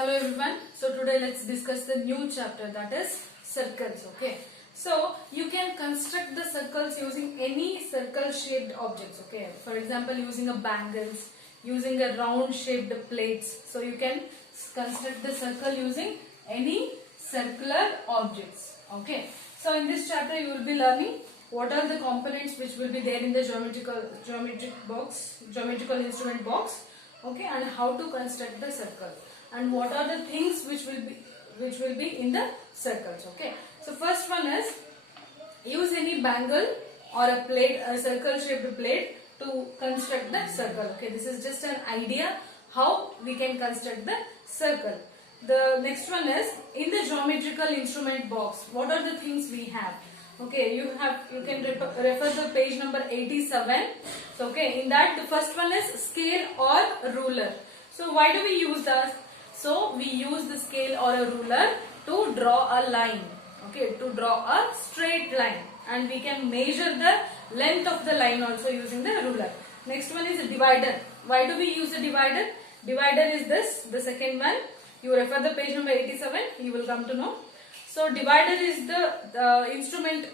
Hello everyone. So today let's discuss the new chapter, that is circles. Okay. So you can construct the circles using any circle shaped objects. Okay. For example, using a bangles, using a round shaped plates. So you can construct the circle using any circular objects. Okay. So in this chapter you will be learning what are the components which will be there in the geometrical instrument box. Okay, and how to construct the circle, and what are the things which will be in the circles. Okay, so first one is use any bangle or a plate, a circle shaped plate to construct the circle. Okay, this is just an idea how we can construct the circle. The next one is in the geometrical instrument box, what are the things we have. Okay, you can refer the page number 87. So okay, in that the first one is scale or ruler. So why do we use that? So we use the scale or a ruler to draw a line. Okay, to draw a straight line, and we can measure the length of the line also using the ruler. Next one is a divider. Why do we use a divider? Divider is this, the second one. You refer the page number 87, you will come to know. So divider is the instrument.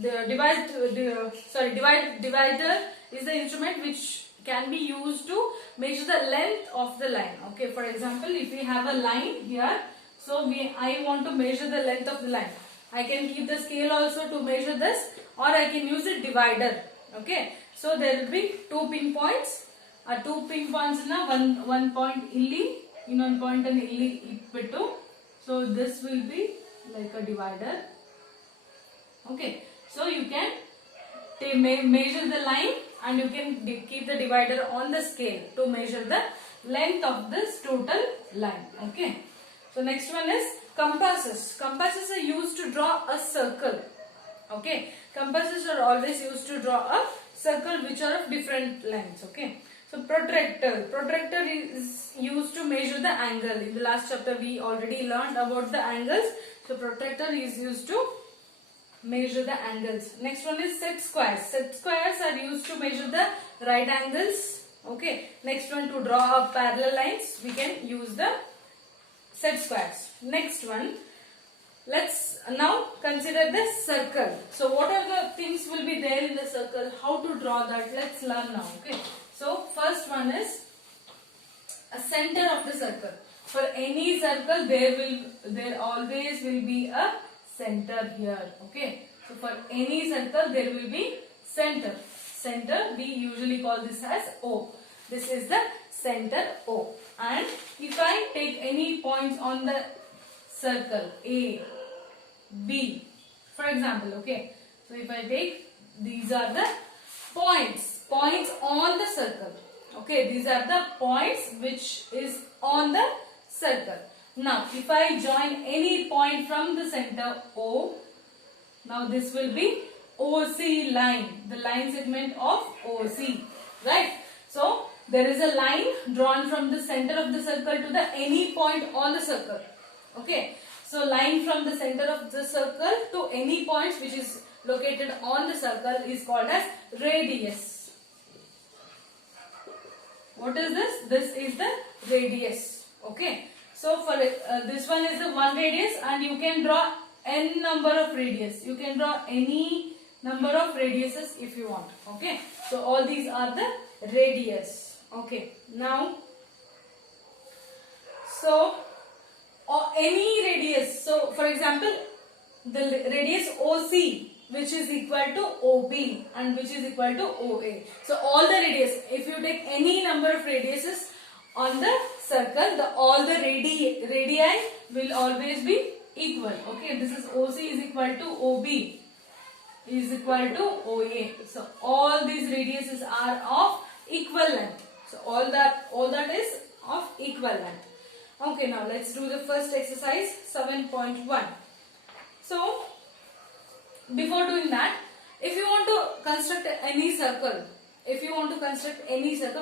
The divider is the instrument which can be used to measure the length of the line. Okay, for example, if we have a line here, so I want to measure the length of the line. I can keep the scale also to measure this, or I can use a divider. Okay, so there will be two pinpoints. Two pinpoints in one point illi, ಇನ್ನೊಂದು point ಅನ್ನು ಇಲ್ಲಿ ಇಟ್ಬಿಟ್ಟು, so this will be like a divider. Okay, so you can measure the line, and you can keep the divider on the scale to measure the length of this total line. Okay, so next one is compasses. Compasses are used to draw a circle. Okay, compasses are always used to draw a circle which are of different lengths. Okay, so protractor is used to measure the angle. In the last chapter we already learned about the angles. So protractor is used to measure the angles. Next one is set squares. Set squares are used to measure the right angles. Okay, next one, to draw up parallel lines, we can use the set squares. Next one, let's now consider the circle. So what are the things will be there in the circle, how to draw that, let's learn now. Okay, so first one is a center of the circle. For any circle there always will be a center here. Okay, so for any circle there will be center. We usually call this as O. This is the center O. And if I take any points on the circle A, B, for example, okay, so if I take, these are the points on the circle. Okay, these are the points which is on the circle. Now if I join any point from the center O, now this will be OC line, the line segment of OC, right? So there is a line drawn from the center of the circle to the any point on the circle. Okay, so line from the center of the circle to any points which is located on the circle is called as radius. What is this? This is the radius. Okay, so for this one is the one radius, and you can draw n number of radius. You can draw any number of radiuses if you want. Okay, so all these are the radius. Okay, now so any radius. So for example, the radius OC, which is equal to OB and which is equal to OA. So all the radius, if you take any number of radiuses on the circle, all the radii will always be equal. Okay, this is OC is equal to OB is equal to OA. So all these radiuses are of equal length. So all that is of equal length. Okay, now let's do the first exercise, 7.1. So before doing that, if you want to construct any circle,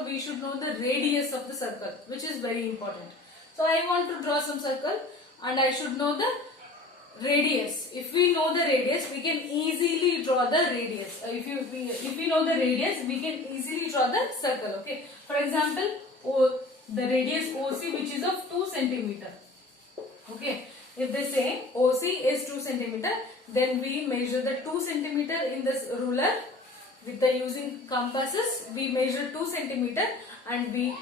we should know the radius of the circle, which is very important. So I want to draw some circle, and I should know the radius. If we know the radius, we can easily draw the radius. If we know the radius, we can easily draw the circle. Okay, for example, the radius OC, which is of 2 centimeter. Okay, if they say OC is 2 centimeter, then we measure the 2 centimeter in this ruler with the using compasses. We measure 2 centimeter and we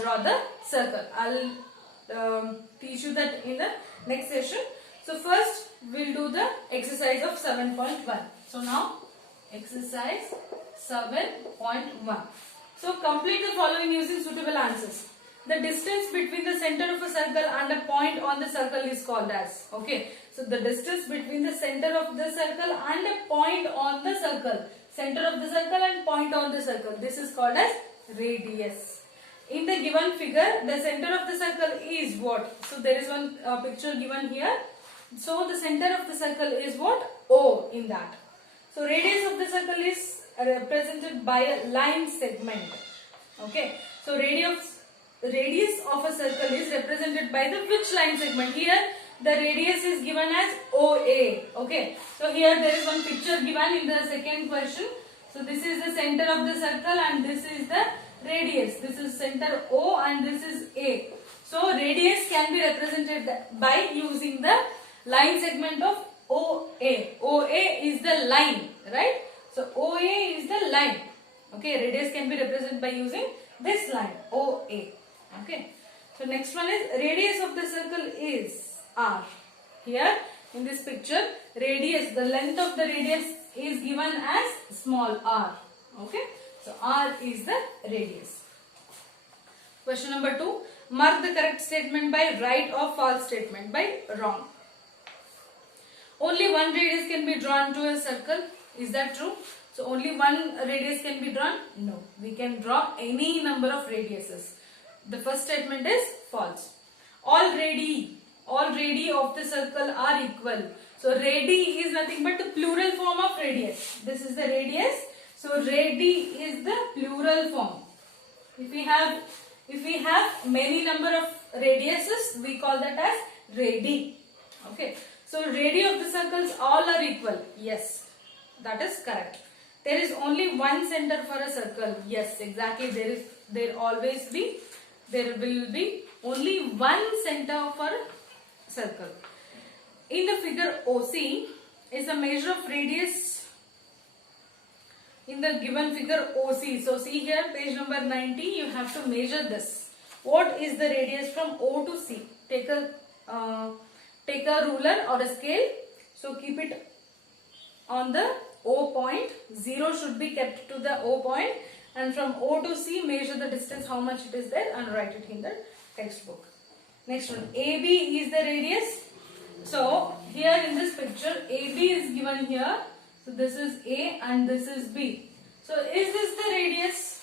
draw the circle. I'll teach you that in the next session. So first we'll do the exercise of 7.1. So now exercise 7.1. So complete the following using suitable answers. The distance between the center of a circle and a point on the circle is called as. Okay. So the distance between the center of the circle and a point on the circle. Center of the circle and point on the circle. This is called as radius. In the given figure, the center of the circle is what? So there is one picture given here. So the center of the circle is what? O in that. So radius of the circle is represented by a line segment. Okay. So radius of a circle is represented by the which line segment? Here the radius is given as OA. Okay. So here there is one picture given in the second question. So this is the center of the circle and this is the radius. This is center O and this is A. So radius can be represented by using the line segment of OA. OA is the line, right? So OA is the line. Okay, radius can be represented by using this line OA. Okay. So next one is radius of the circle is R. Here in this picture, radius, the length of the radius is given as small r. Okay. So r is the radius. Question number 2. Mark the correct statement by right or false statement by wrong. Only one radius can be drawn to a circle. Is that true? So only one radius can be drawn? No. We can draw any number of radiuses. The first statement is false. All radii of the circle are equal. So radii is nothing but the plural form of radius. This is the radius. So radii is the plural form. If we have many number of radiuses, we call that as radii. Okay. So radii of the circles all are equal. Yes, that is correct. There is only one center for a circle. Yes, exactly. There will be only one center for a circle. In the figure OC is a measure of radius in the given figure OC. So see here, page number 90, you have to measure this. What is the radius from O to C? Take a ruler or a scale. So keep it on the O point. 0 should be kept to the O point. And from O to C, measure the distance, how much it is there, and write it in the textbook. Next one, AB is the radius. So here in this picture, AB is given here. So this is A and this is B. So is this the radius?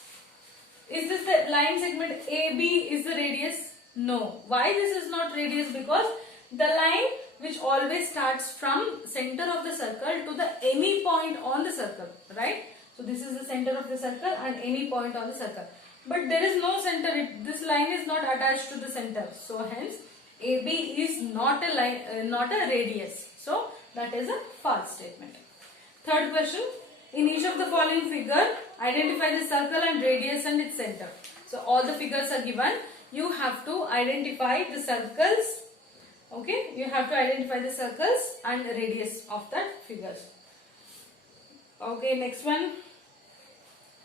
Is this the line segment AB is the radius? No. Why this is not radius? Because the line which always starts from center of the circle to the any point on the circle, right? So this is the center of the circle and any point on the circle. But there is no center. This line is not attached to the center. So hence AB is not a line, not a radius. So that is a false statement. Third question. In each of the following figure, identify the circle and radius and its center. So all the figures are given. You have to identify the circles. Okay. You have to identify the circles and radius of that figures. Okay. Next one.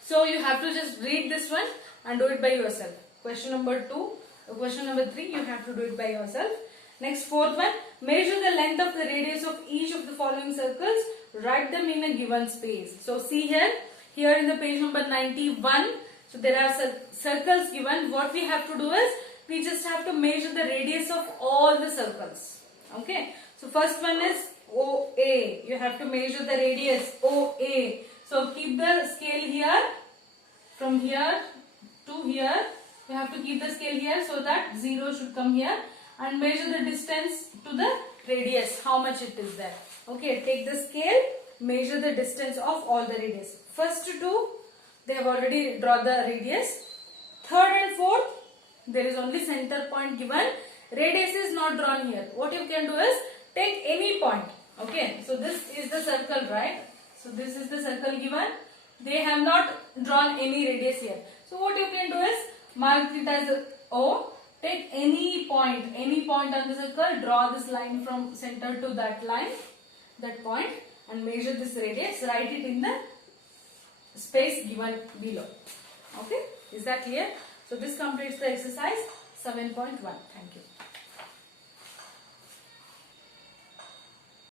So you have to just read this one and do it by yourself. Question number 2. Question number 3, you have to do it by yourself. Next, fourth one, measure the length of the radius of each of the following circles. Write them in a given space. So see here in the page number 91, so there are circles given. What we have to do is, we just have to measure the radius of all the circles. Okay. So first one is OA. You have to measure the radius OA. So keep the scale here, from here to here. You have to keep the scale here so that 0 should come here, and measure the distance to the radius, how much it is there. Okay, take the scale, measure the distance of all the radius. First two, they have already drawn the radius. Third and fourth, there is only center point given. Radius is not drawn here. What you can do is, take any point. Okay, so this is the circle, right? So this is the circle given. They have not drawn any radius here. So what you can do is, mark it as O Take any point on the circle, draw this line from center to that line, that point, and measure this radius, write it in the space given below. Okay, is that clear? So this completes the exercise 7.1. Thank you.